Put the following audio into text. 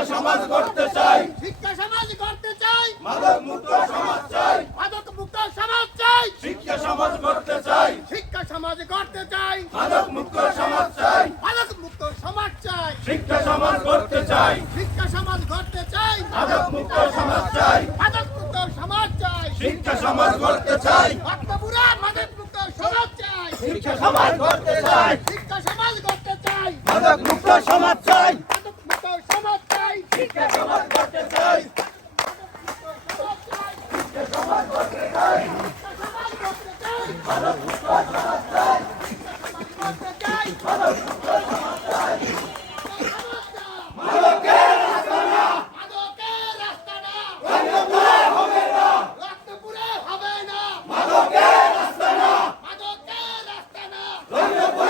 শিক্ষা সমাজ করতে চাই, শিক্ষা সমাজ করতে চাই, মাদক মুক্ত সমাজ চাই, মাদক মুক্ত সমাজ চাই, শিক্ষা সমাজ করতে চাই, শিক্ষা সমাজ করতে চাই, মাদক মুক্ত সমাজ চাই, মাদক মুক্ত সমাজ চাই, শিক্ষা সমাজ করতে চাই, শিক্ষা সমাজ করতে চাই, মাদক মুক্ত সমাজ চাই, মাদক মুক্ত সমাজ চাই, শিক্ষা সমাজ করতে চাই, রক্তপুরা মাদক মুক্ত সমাজ চাই, শিক্ষা সমাজ করতে চাই, শিক্ষা সমাজ করতে চাই, মাদক মুক্ত সমাজ চাই, মাদক মুক্ত সমাজ চাই, শিক্ষা সমাজ করতে চাই, শিক্ষা সমাজ করতে চাই, সমাজ করতে চাই, মাদক মুক্ত সমাজ চাই, করতে চাই, মাদক মুক্ত সমাজ চাই, সমাজ চাই, মাদকের রাস্তা না, মাদকের রাস্তা না, রক্তপুরে হবে না, রক্তপুরে হবে না, মাদকের রাস্তা না, মাদকের রাস্তা না, রক্তপুরে